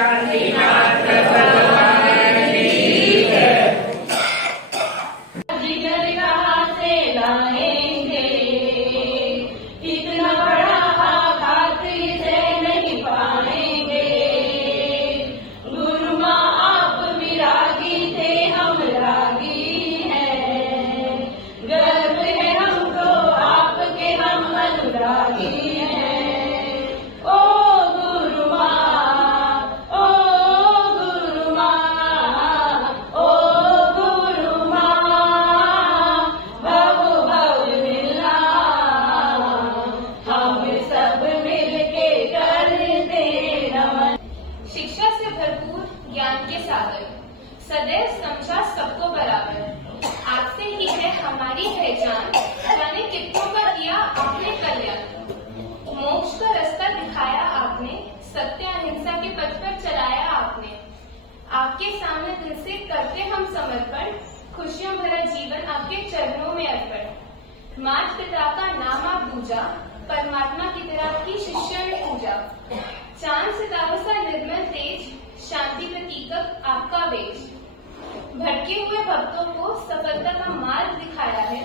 शांतिनाथ भगवान की जय। जिगर कहाँ से लाएंगे, इतना बड़ा आघात इसे नहीं पाएंगे। गुरु माँ आप विरागी थे, हम रागी हैं। गर्व है हमको आपके, हम अनुरागी हैं। ओ गुरु माँ, ओ गुरु माँ, ओ गुरु माँ, भव भव मिलना हम सब मिलके करते नमन। शिक्षा से भरपूर ज्ञान के सागर, सदैव समझा सबको बराबर। आज से ही है हमारी पहचान, जाने कितनों का किया आपने कल्याण। मोक्ष का रास्ता दिखाया आपने, सत्य अहिंसा के पथ पर चलाया आपने। आपके सामने दिल से करते हम समर्पण, खुशियों भरा जीवन आपके चरणों में अर्पण। माता पिता का नाम आप पूजा, परमात्मा की तरह की शिष्य में पूजा। चांद सितारों सा निर्मल तेज, शांति प्रतीकक आपका वेश। भटके हुए भक्तों को सफलता का मार्ग दिखाया है,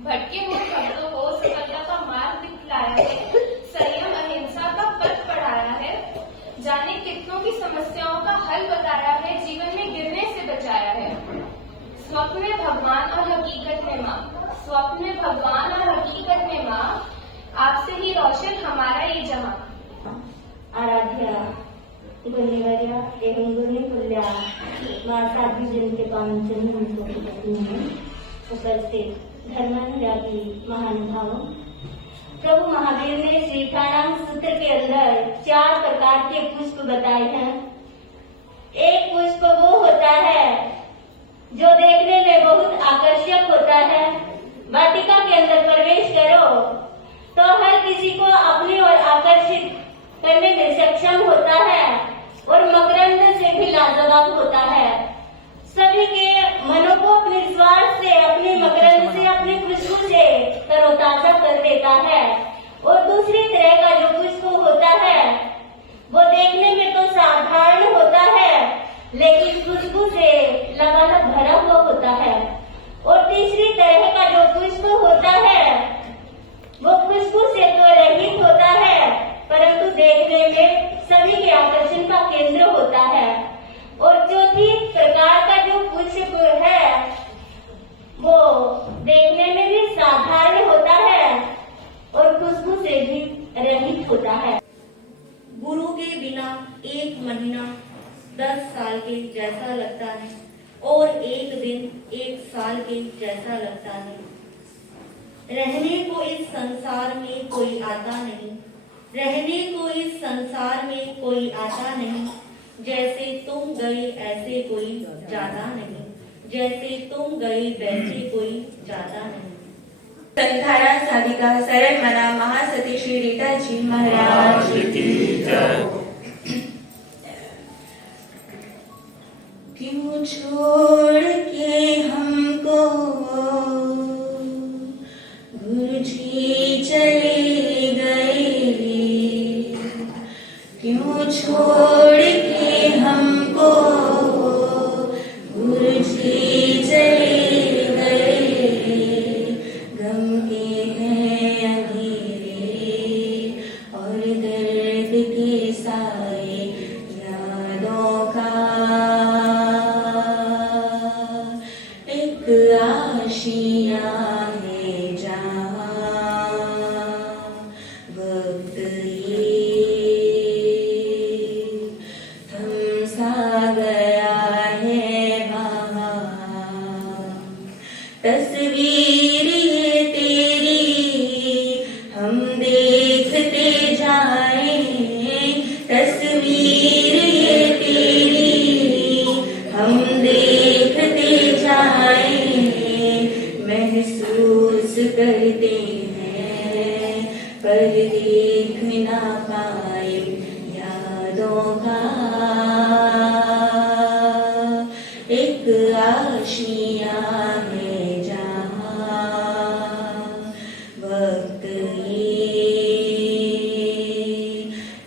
भटके हुए भक्तों को सफलता का मार्ग दिखलाया है। संयम अहिंसा का पथ पढ़ाया है, जाने कितनों की समस्याओं का हल बताया है। जीवन में गिरने से बचाया है। स्वप्न में भगवान और हकीकत में माँ, स्वप्न में भगवान और हकीकत में माँ, आपसे ही रोशन हमारा ये जहां। आराध्या गुणिवर्या एवं गुणिकुल्या माँ साध्वी जन के पावन चरणों में उपस्थित धर्मानुरागी महानुभावों, प्रभु महावीर ने श्री प्राणायाम सूत्र के अंदर 4 प्रकार के पुष्प बताए हैं। एक पुष्प वो होता है जो देखने में बहुत आकर्षक होता है। वाटिका के अंदर प्रवेश करो तो हर किसी को अपनी ओर आकर्षित करने में सक्षम होता है और मकरंद से भी लाजवाब होता है। सभी के मनों को अपने स्वाद से, अपने मकरंद से, अपनी खुशबू से तरोताजा कर देता है। और दूसरी तरह का जो पुष्प होता है वो देखने में तो साधारण होता है लेकिन खुशबू से लगातार भरा हुआ होता है। और तीसरी तरह का जो पुष्प होता है वो खुशबू से तो रहित होता है परंतु देखने में सभी के आकर्षण का केंद्र होता है। और चौथी प्रकार का जो पुष्प है वो देखने में भी साधारण होता है और खुशबू से भी रहित होता है। गुरु के बिना एक महीना 10 साल के जैसा लगता है और एक दिन 1 साल के जैसा लगता है। रहने को इस संसार में कोई आता नहीं, रहने को इस संसार में कोई आता नहीं। जैसे तुम गए ऐसे कोई जाता नहीं, जैसे तुम गए वैसे कोई जाता नहीं। संधारा साधिका सरल मना महासती श्री रीता जी महाराज की जय। क्यों छोड़ के हमको गुरु जी चले गए, क्यों छोड़ के हमको गुरु जी चले गए। गम के हैं अंधेरे और दर्द के साए यादों का एक आशिया है जहाँ वक्त थम सा गया है वहाँ। तस्वीर ये तेरी हम देखते जाएं, तस्वीर ये तेरी हम देखते जाएं। महसूस करते हैं पर देख ना पाए यादों का एक आशिया है जहाँ वक्त ये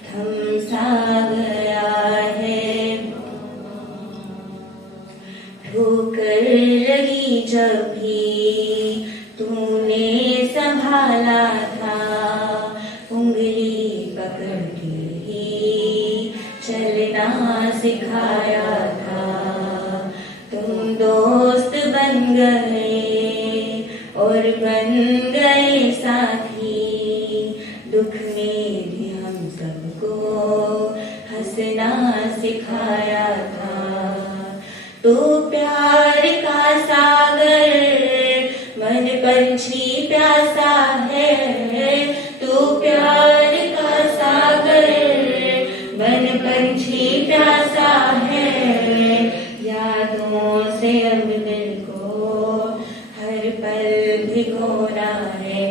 थम सा गया जब भी तूने संभाला था, उंगली पकड़ के ही चलना सिखाया था। तुम दोस्त बन गए और बन गए साथी, दुख में भी हम सबको हंसना सिखाया था। तो प्यार का सागर मन पंछी प्यासा है, तो प्यार का सागर मन पंछी प्यासा है। यादों से अब दिल को हर पल भिगोना है,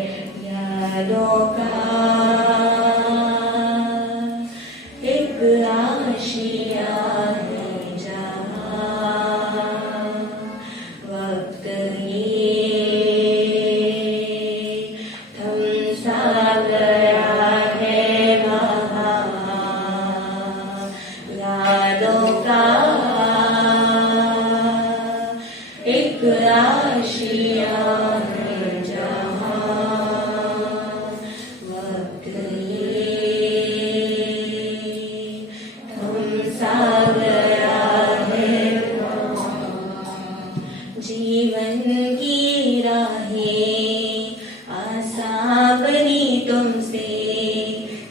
यादों का एक आशिया है जहाँ वक्त ये थम सा गया है वहाँ, यादों का एक आशिया है जहाँ वक्त ये थम सा गया है। जीवन की राहें आसान बनी तुमसे,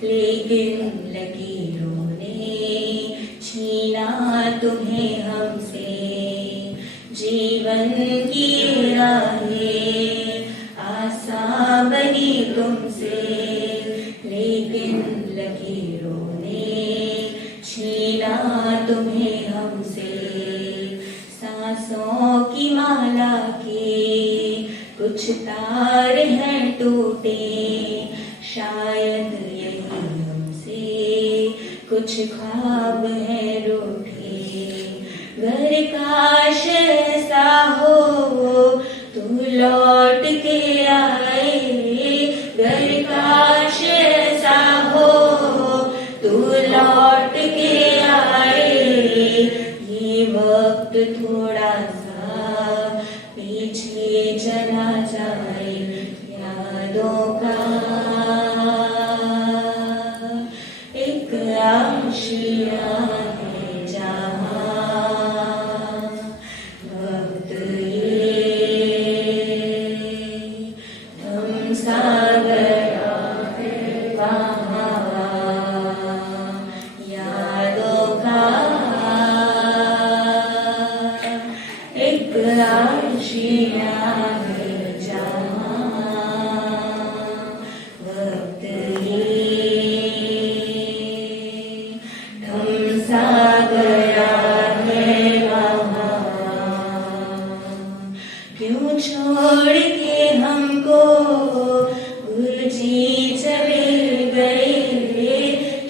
लेकिन लकीरों ने छीना तुम्हें हमसे। जीवन की राहें आसान बनी तुमसे, लेकिन लकीरों ने छीना तुम्हें हमसे। सांसों की माला के कुछ तार हैं टूटे, शायद यही हमसे कुछ ख्वाब है रूठे। घर काश ऐसा हो तू लौट के आए, घर काश ऐसा हो तू लौट के आए। ये वक्त थोड़ा सा पीछे चला जाए, यादों का एक आशिया है जहाँ वक्त ये थम सा गया है वहाँ, यादों का एक आशिया है जहाँ वक्त ये थम सा गया है वहाँ। क्यों छोड़ के हमको गुरुजी चले गए,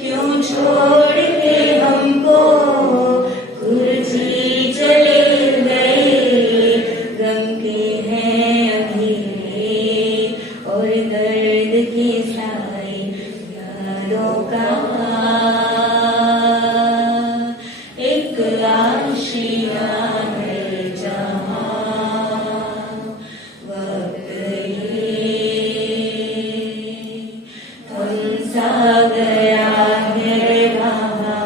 क्यों छोड़ के हमको गुरुजी चले गए। गम के हैं अंधेरे और दर्द के साए, यादों का एक आशिया है जहाँ वक्त ये थम सा गया है वहाँ।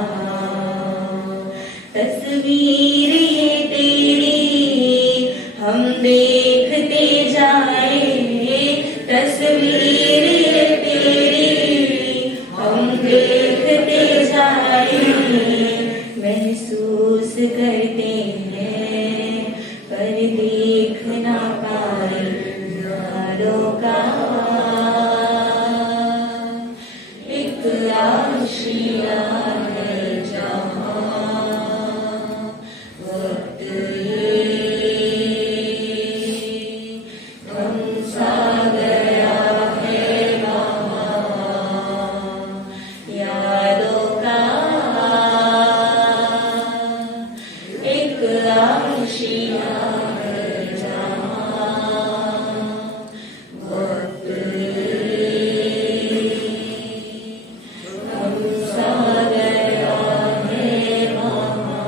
तस्वीर ये तेरी हम देखते जाएंगे, तस्वीर ये तेरी हम देखते जाएंगे। महसूस करते हैं पर देख ना पाए, यादों का एक आशिया है जहाँ वक्त ये थम सा गया है वहाँ, यादों का एक आशिया है जहाँ वक्त ये थम सा गया है वहाँ।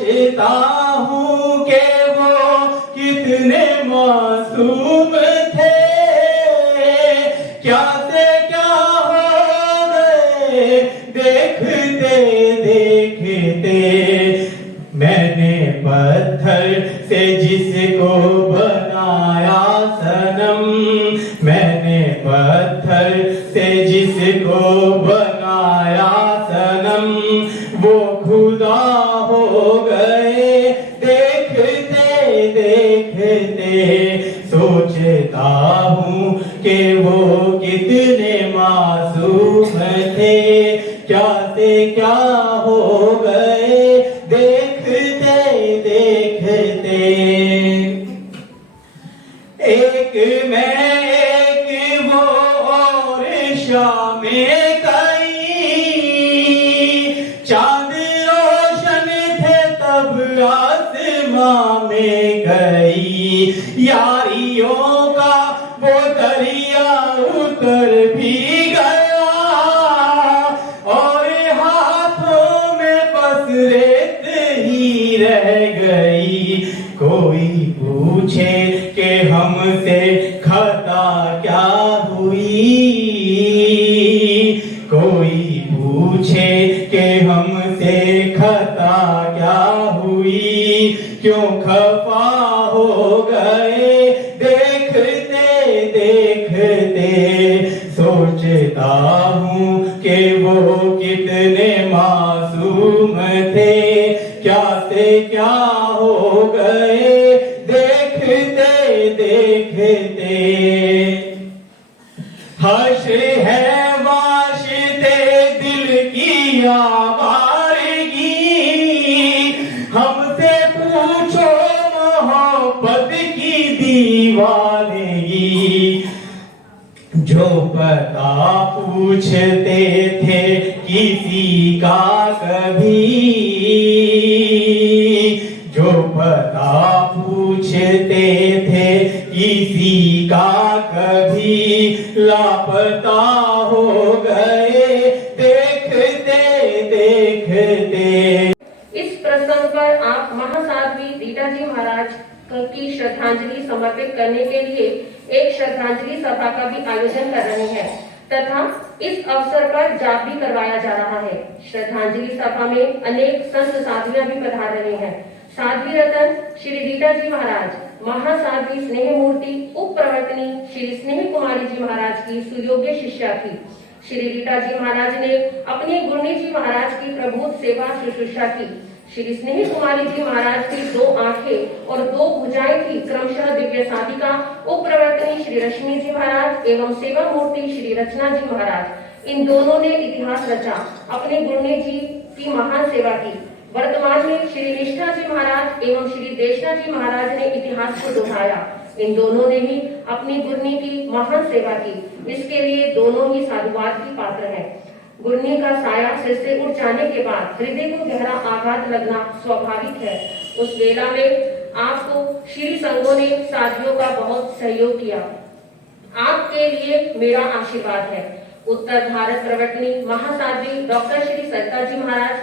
चेता हूँ कि वो कितने मासूम थे, क्या से क्या हो गए देखते देखते। मैंने पत्थर से जिसको बनाया सनम, मैंने पत्थर से जिसको बनाया सनम, वो खुदा हो गए देखते देखते। सोचता हूँ कि वो कितने मासूम थे, क्या से क्या हो गए देखते देखते। एक मैं एक वो और शामें कई, चांद रोशन थे तब आसमां में गई। यारियों का वो दरिया उतर भी गया और हाथों में बस रेत ही रह गई। कोई पूछे कि हमसे खता क्या हुई, कोई पूछे कि हमसे खता क्या हुई, क्यों खफा हो गए देखते देखते। सोचता हूँ कि वो कितने मासूम थे, क्या से क्या हो गए देखते देखते। हश्र है वाशिते दिल की आवारगी, हमसे पूछो मोहब्बत की दीवानगी। जो पता पूछते थे किसी का कभी, जो पता पूछते थे किसी का कभी, लापता हो गए देखते देखते। इस प्रसंग पर आप महासाध्वी रीटा जी महाराज की श्रद्धांजलि समर्पित करने के लिए एक श्रद्धांजलि सभा का भी आयोजन कर रहे हैं तथा इस अवसर पर जाप भी करवाया जा रहा है। श्रद्धांजलि सभा में अनेक संत साधुआं भी पधार रहे हैं। साध्वी रतन श्री रीटा जी महाराज, महासाध्वी स्नेह मूर्ति उप प्रवर्तनी श्री स्नेह कुमारी जी महाराज की सुयोग्य शिष्या थी। श्री रीटा जी महाराज ने अपने गुरनी जी महाराज की प्रभुत सेवा शुश्रूषा की। श्री स्नेह कुमारी जी महाराज की 2 आंखें और 2 भुजाएं थी क्रमशः दिव्य साधिका उप प्रवर्तनी श्री रश्मि जी महाराज एवं सेवा मूर्ति श्री रचना जी महाराज। इन दोनों ने इतिहास रचा, अपने गुरनी जी की महान सेवा की। वर्तमान में श्री निष्ठा जी महाराज एवं श्री देशना जी महाराज ने इतिहास को दोहराया। इन दोनों ने ही अपनी गुरनी की महान सेवा की, इसके लिए दोनों ही साधुवाद की पात्र हैं। गुरनी का साया सिर से उठ जाने के बाद हृदय को गहरा आघात लगना स्वाभाविक है। उस वेला में आपको श्री संघों ने साथियों का बहुत सहयोग किया। आपके लिए मेरा आशीर्वाद है। उत्तर भारत प्रवर्तनी महासाध्वी डॉक्टर श्री सरिता जी महाराज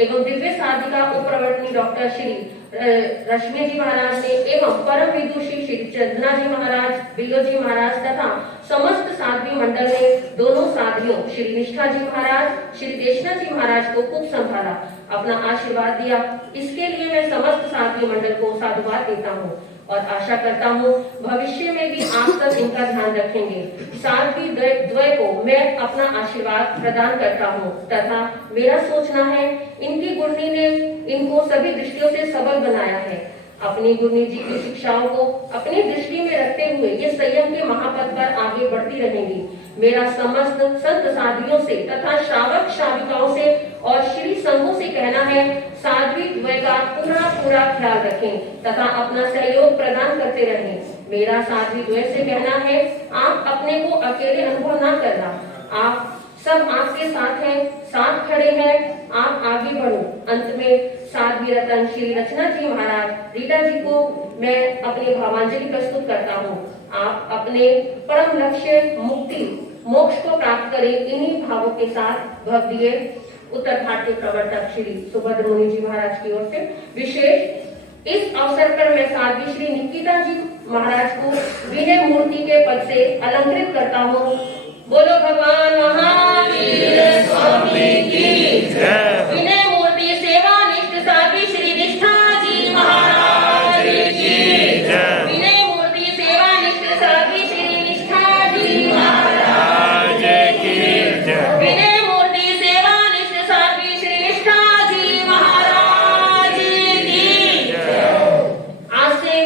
एवं दिव्य साधिका उप प्रवर्तनी डॉक्टर श्री रश्मि जी महाराज ने एवं परम विदुषी श्री चंदना जी महाराज, बिल्लो जी महाराज तथा समस्त साध्वी मंडल ने दोनों साध्वियों श्री निष्ठा जी महाराज, श्री देशना जी महाराज को खूब संभाला, अपना आशीर्वाद दिया। इसके लिए मैं समस्त साध्वी मंडल को साधुवाद देता हूँ और आशा करता हूँ भविष्य में भी आप सब इनका ध्यान रखेंगे। साध्वी द्वय को मैं अपना आशीर्वाद प्रदान करता हूँ तथा मेरा सोचना है इनकी गुरनी ने इनको सभी दृष्टियों से सबल बनाया है। अपनी गुरनी जी की शिक्षाओं को अपनी दृष्टि में रखते हुए ये संयम के महापथ पर आगे बढ़ती रहेंगी। मेरा समस्त संत साध्वियों से तथा श्रावक श्राविकाओं से और श्री संघों से कहना है साध्वी द्वय का पूरा ख्याल रखें तथा अपना सहयोग प्रदान करते रहें। मेरा साध्वी द्वय से कहना है आप अपने को अकेले अनुभव ना करना, आप सब आपके साथ हैं, साथ खड़े हैं, आप आगे बढ़ो। अंत में साध्वी रतन श्री रचना जी महाराज रीटा जी को मैं अपनी भावांजलि प्रस्तुत करता हूँ। आप अपने परम लक्ष्य मुक्ति मोक्ष को प्राप्त करें, इन्हीं भावों के साथ भवदीय उत्तर भारतीय प्रवर्तक श्री सुभद्र मुनि जी महाराज की ओर से विशेष इस अवसर पर मैं साध्वी श्री निकिता जी महाराज को विनय मूर्ति के पद से अलंकृत करता हूँ। बोलो भगवान महावीर स्वामी की जय। विनय मूर्ति सेवानिष्ठ साध्वी श्री निष्ठा जी महाराज की जय। विनय मूर्ति सेवानिष्ठ साध्वी श्री निष्ठा जी महाराज की जय। विनय मूर्ति सेवानिष्ठ साध्वी श्री निष्ठा जी महाराज की जय। आज से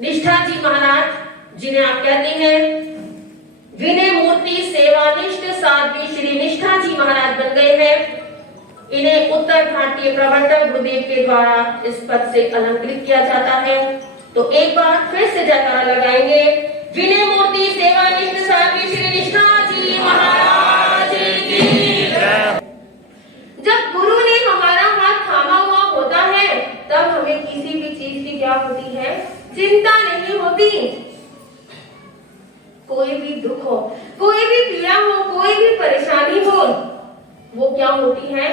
निष्ठा जी महाराज जिन्हें आप कहते हैं विनय मूर्ति सेवानिष्ठ साध्वी श्री निष्ठा जी महाराज बन गए हैं। इन्हें उत्तर भारतीय प्रवर्तक गुरुदेव के द्वारा इस पद से अलंकृत किया जाता है। तो एक बार फिर से जयकारा लगाएंगे, विनय मूर्ति सेवानिष्ठ साध्वी श्री निष्ठा जी महाराज की जय। जब गुरु ने हमारा हाथ थामा हुआ होता है तब हमें किसी भी चीज की क्या होती है, चिंता नहीं होती। कोई भी दुख हो, कोई भी पीड़ा हो, कोई भी परेशानी हो, वो क्या होती है,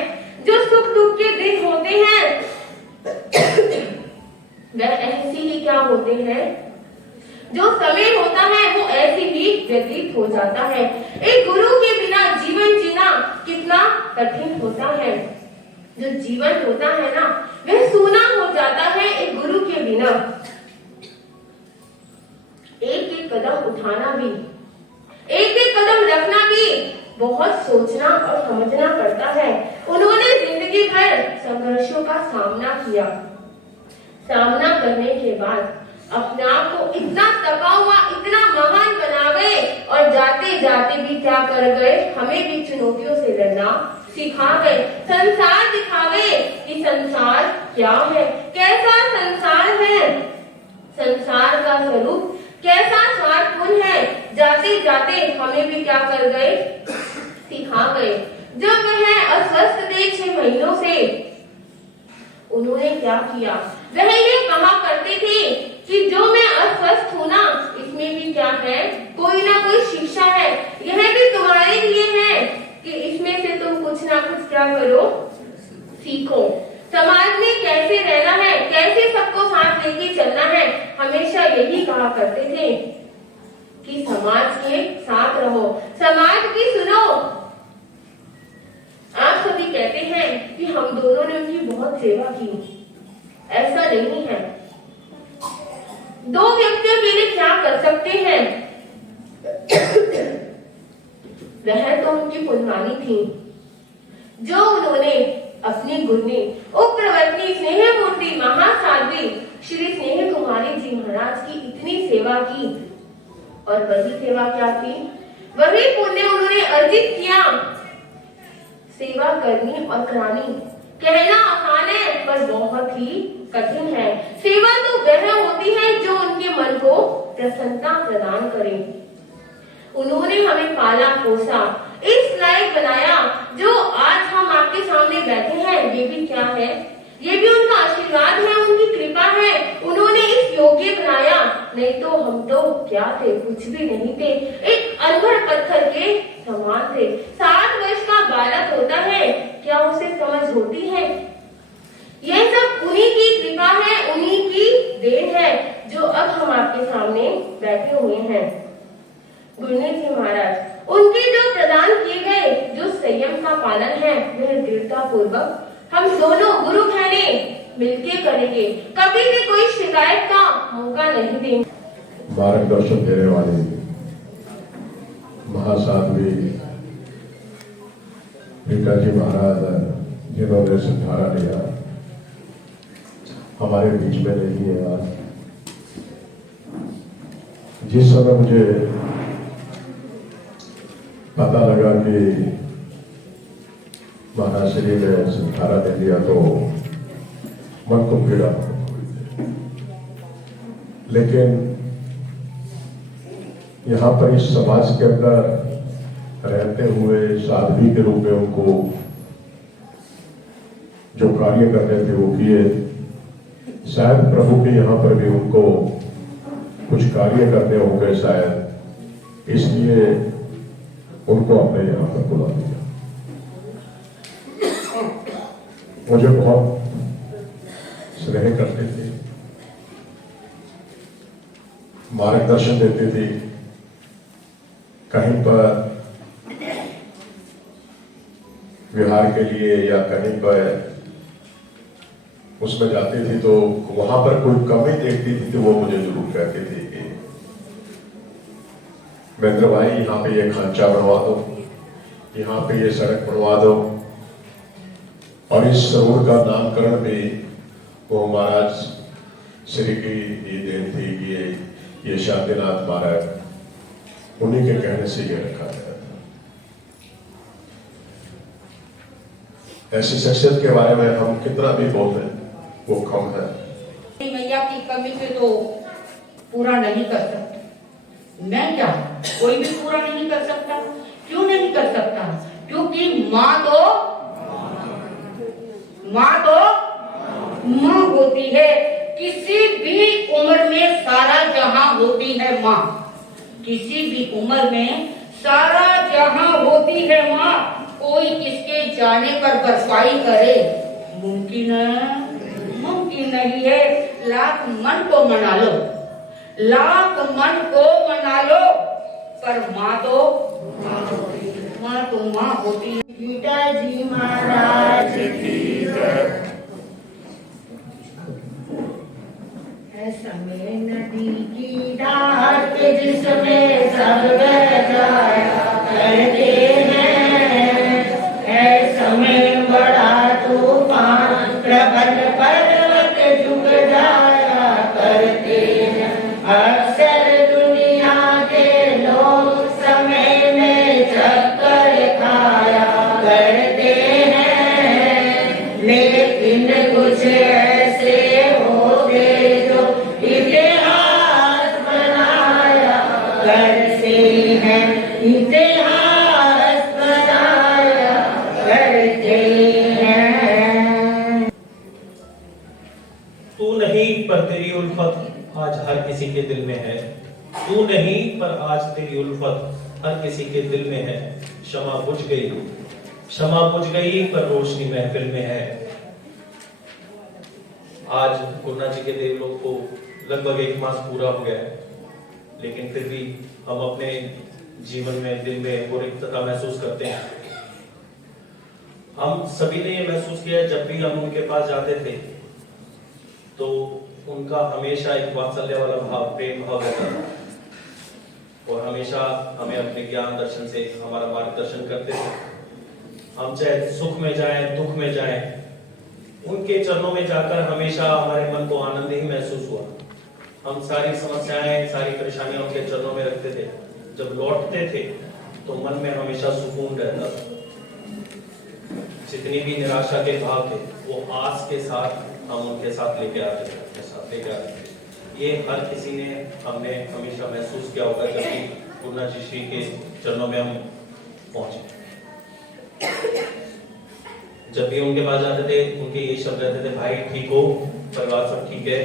जो सुख दुख के दिन होते हैं वह ऐसी ही क्या होते हैं, जो समय होता है वो ऐसे ही व्यतीत हो जाता है। एक गुरु के बिना जीवन जीना कितना कठिन होता है। जो जीवन होता है ना वह सूना हो जाता है एक गुरु के बिना। एक एक कदम उठाना भी, एक एक कदम रखना भी बहुत सोचना और समझना पड़ता है। उन्होंने जिंदगी भर संघर्षों का सामना किया। सामना करने के बाद अपने आप को इतना तपा हुआ, इतना महान बना गए और जाते जाते भी क्या कर गए, हमें भी चुनौतियों से लड़ना सिखा गए। संसार दिखा गए कि संसार क्या है, कैसा संसार है, संसार का स्वरूप कैसा स्वार्थपूर्ण है। जाते जाते हमें भी क्या कर गए, सिखा गए। जब वह अस्वस्थ थे 6 महीनों से, उन्होंने क्या किया, वह ये कहा करते थे कि जो मैं अस्वस्थ हूं ना, इसमें भी क्या है, कोई ना कोई शिक्षा है। यह भी तुम्हारे लिए है कि इसमें से तुम कुछ ना कुछ क्या करो, सीखो। समाज में कैसे रहना है, कैसे सबको साथ लेके चलना है, हमेशा यही कहा करते थे कि समाज के साथ रहो, समाज की सुनो। आप सभी कहते हैं कि हम दोनों ने उनकी बहुत सेवा की, ऐसा नहीं है। 2 व्यक्तियों के लिए क्या कर सकते हैं, वह तो उनकी पुण्यवानी थी जो उन्होंने अपनी गुरनी उपप्रवर्तनी स्नेह मूर्ति महासाध्वी श्री स्नेह कुमारी जी महाराज की इतनी सेवा की। और वही सेवा क्या थी, वही पुण्य उन्होंने अर्जित किया। सेवा करनी और करानी कहना आसान है पर बहुत ही कठिन है। सेवा तो वह होती है जो उनके मन को प्रसन्नता प्रदान करे। उन्होंने हमें पाला पोसा, इस लायक बनाया जो आज हम आपके सामने बैठे हैं। ये भी क्या है, ये भी उनका आशीर्वाद है, उनकी कृपा है। उन्होंने इस योग्य बनाया, नहीं तो हम तो क्या थे, कुछ भी नहीं थे, एक अनपढ़ पत्थर के समान थे। 7 वर्ष का बालक होता है, क्या उसे समझ होती है? यह सब उन्हीं की कृपा है, उन्हीं की देन है जो अब हम आपके सामने बैठे हुए हैं। गुरुदेव जी महाराज, उनके जो प्रदान किए गए जो संयम का पालन है वह दृढ़ता पूर्वक हम दोनों गुरु बहने मिलके करेंगे। कभी भी कोई शिकायत का मौका नहीं देंगे। मार्गदर्शन देने वाली महासाध्वी रीता जी महाराज जिन्होंने सिद्धारा लिया, हमारे बीच में नहीं है आज। जिस समय मुझे पता लगा कि महाराज श्री ने सिद्धारा दे दिया तो मन को पीड़ा, लेकिन यहाँ पर इस समाज के अंदर रहते हुए साध्वी के रूप में उनको जो कार्य करने थे वो किए। शायद प्रभु के यहाँ पर भी उनको कुछ कार्य करने होंगे शायद, इसलिए उनको अपने यहाँ पर बुला दिया। मुझे बहुत स्नेह करते थे, मार्गदर्शन देते थे। कहीं पर विहार के लिए या कहीं पर उसमें जाते थे तो वहां पर कोई कमी देखती थी तो वो मुझे जरूर कहते थे कि महेंद्र भाई यहाँ पे ये खांचा बनवा दो, यहाँ पे ये सड़क बनवा दो। और इस सरोवर का नामकरण भी वो महाराज श्री की ये देन थी कि ये शांतिनाथ महाराज उन्हीं के कहने से ये रखा गया था। ऐसी शख्सियत के बारे में हम कितना भी बोलते हैं वो कम है। मैया की कमी से तो पूरा नहीं कर सकते। मैं क्या, कोई भी पूरा नहीं कर सकता। क्यों नहीं कर सकता? क्योंकि माँ तो माँ होती है। किसी भी उम्र में सारा जहां होती है माँ, किसी भी उम्र में सारा जहां होती है माँ। कोई इसके जाने पर बरपाई करे मुमकिन नहीं है। लाख मन को मना लो, लाख मन को मना लो, पर माँ तो माँ होती है। रीटा जी महाराज की जय। समय नदी की धार के जिसमें सब बह जाया करते हैं, है समय बड़ा तूफान प्रबल पर्वत झुक जाया करते हैं। अक्सर दुनिया के लोग समय में चक्कर खाया करते हैं, लेकिन कुछ ऐसे होते जो इतिहास बनाया करते हैं, इतिहास बनाया करते हैं। तू नहीं पर तेरी उल्फत आज हर किसी के दिल में है। तू नहीं पर आज तेरी उल्फत हर किसी के दिल में है। क्षमा बुझ गई पर रोशनी महफिल में है। आज गुरु जी के देवलोक को लगभग 1 मास पूरा हो गया है, लेकिन फिर भी हम अपने जीवन में दिल में वो रिक्तता महसूस करते हैं। हम सभी ने ये महसूस किया जब भी हम उनके पास जाते थे तो उनका हमेशा एक वात्सल्य वाला भाव, प्रेम भाव रहता था और हमेशा हमें अपने ज्ञान दर्शन से हमारा मार्गदर्शन करते थे। हम चाहे सुख में जाएं, दुख में जाएं, उनके चरणों में जाकर हमेशा हमारे मन को आनंद ही महसूस हुआ। हम सारी समस्याएं, सारी परेशानियां उनके चरणों में रखते थे। जब लौटते थे तो मन में हमेशा सुकून रहता था। जितनी भी निराशा के भाव थे वो आस के साथ हम उनके साथ लेके आते थे, अपने साथ लेके आते थे। ये हर किसी ने, हमने हमेशा महसूस किया होगा जब भी गुरु जी श्री के चरणों में हम पहुंचे। जब भी उनके पास जाते थे उनके ये शब्द रहते थे, भाई ठीक हो, परिवार सब ठीक है।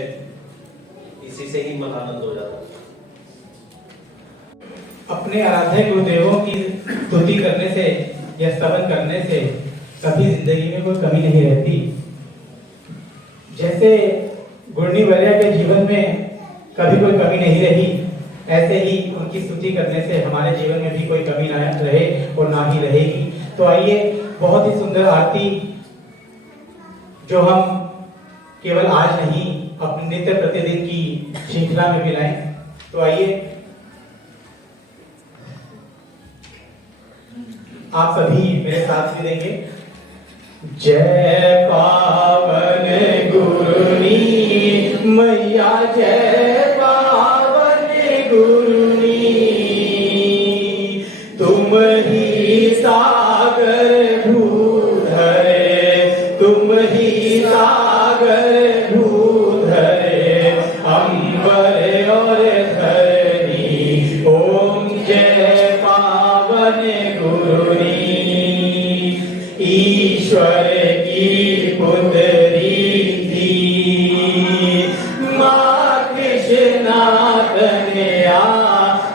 इसी से ही मन आनंद हो जाता। अपने आराध्य गुरुदेवों की स्तुति करने से या स्तवन करने से कभी जिंदगी में कोई कमी नहीं रहती। जैसे गुरनीवर्या के जीवन में कभी कोई कमी नहीं रही, ऐसे ही उनकी स्तुति करने से हमारे जीवन में भी कोई कमी ना रहे और ना ही रहेगी। तो आइए बहुत ही सुंदर आरती जो हम केवल आज नहीं अपने नित्य प्रतिदिन की श्रृंखला में भी लाएं। तो आइए आप सभी मेरे साथ भी देंगे। जय पावन गुरुनी मैया, जय पावन गुरुनी, तुम ही सागर भूधरे, तुम ही सागर भूधरे, अंबर और धरनी, ओम जय पावन गुरुनी। ईश्वर की पुत्री थी माँ कृष्णा तनया,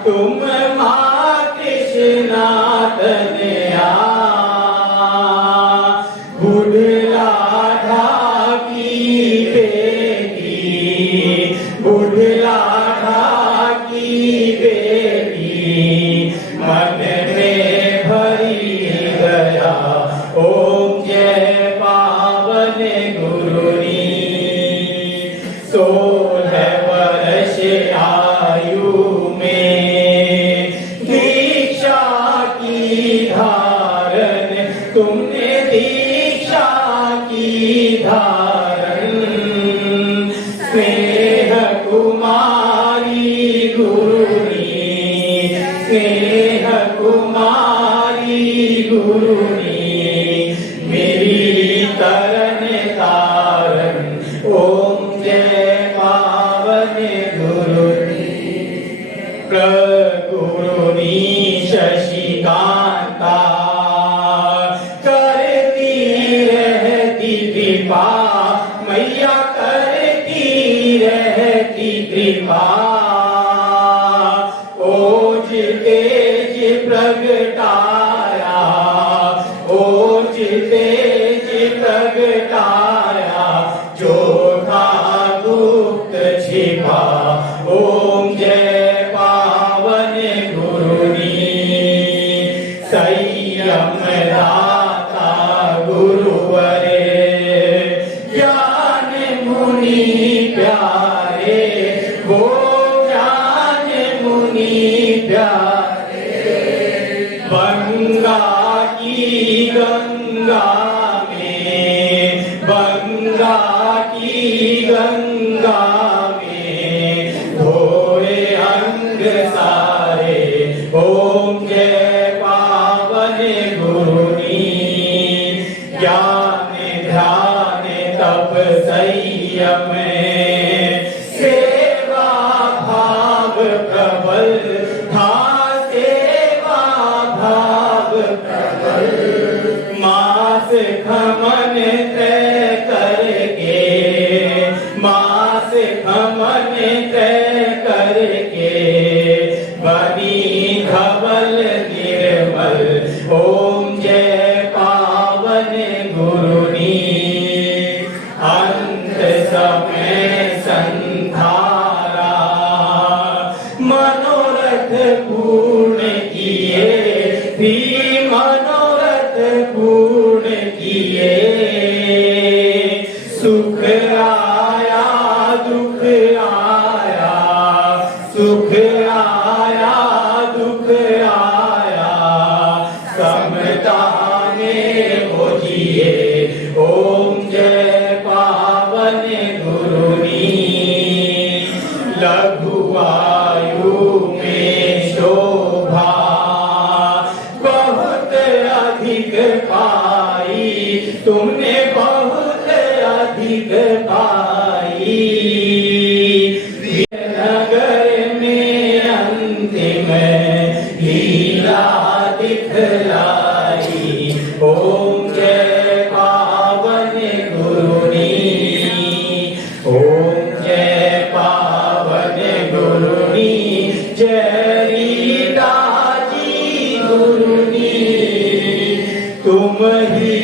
तुम माँ कृष्णा तनया। बुढ़ला ढाकी पे दीक्षा की धारण स्नेह कुमारी गुरुनी, स्नेह कुमारी गुरुनी, मेरी तरन तारण ओम जय पावन गुरुनी, प्रगुरुनी शशिकांता करती रहती कृपा, मैया करती रहती कृपा, ओज तेज प्रगटाया, ओज तेज प्रगटाया, जो था गुप्त छिपा, ओम जय पावन गुरुनी, संयम दाता गुरुवरे, ज्ञान मुनि प्यारे, वो ज्ञान मुनि प्यारे, गंगा की गंगा में, गंगा की गंगा में धोए अंग सारे, ओम जय पावन गुरुनी, ज्ञान ध्यान तप संयम सेवा भाव प्रबल था, सेवा भाव प्रबल, मास खमन तय करके, मास खमन तय करके, बनी धवल निर्मल, ओम जय पावन गुरुनी, अंत समय संधारा, मनोरथ पूर्ण किए, भी मनोरथ पूर्ण किए, सुख आया दुख आया, सुख आया दुख आया, समता में हो जिए, ओम जय पावन गुरुनी, लघु आयु में शोभा बहुत अधिक पाई, तुमने बहुत अधिक पाई, नगर में अंतिम लीला दिखलाई, ओम जय पावन गुरुनी, ओम जय पावन गुरुनी, जय रीता जी गुरुनी, तुम ही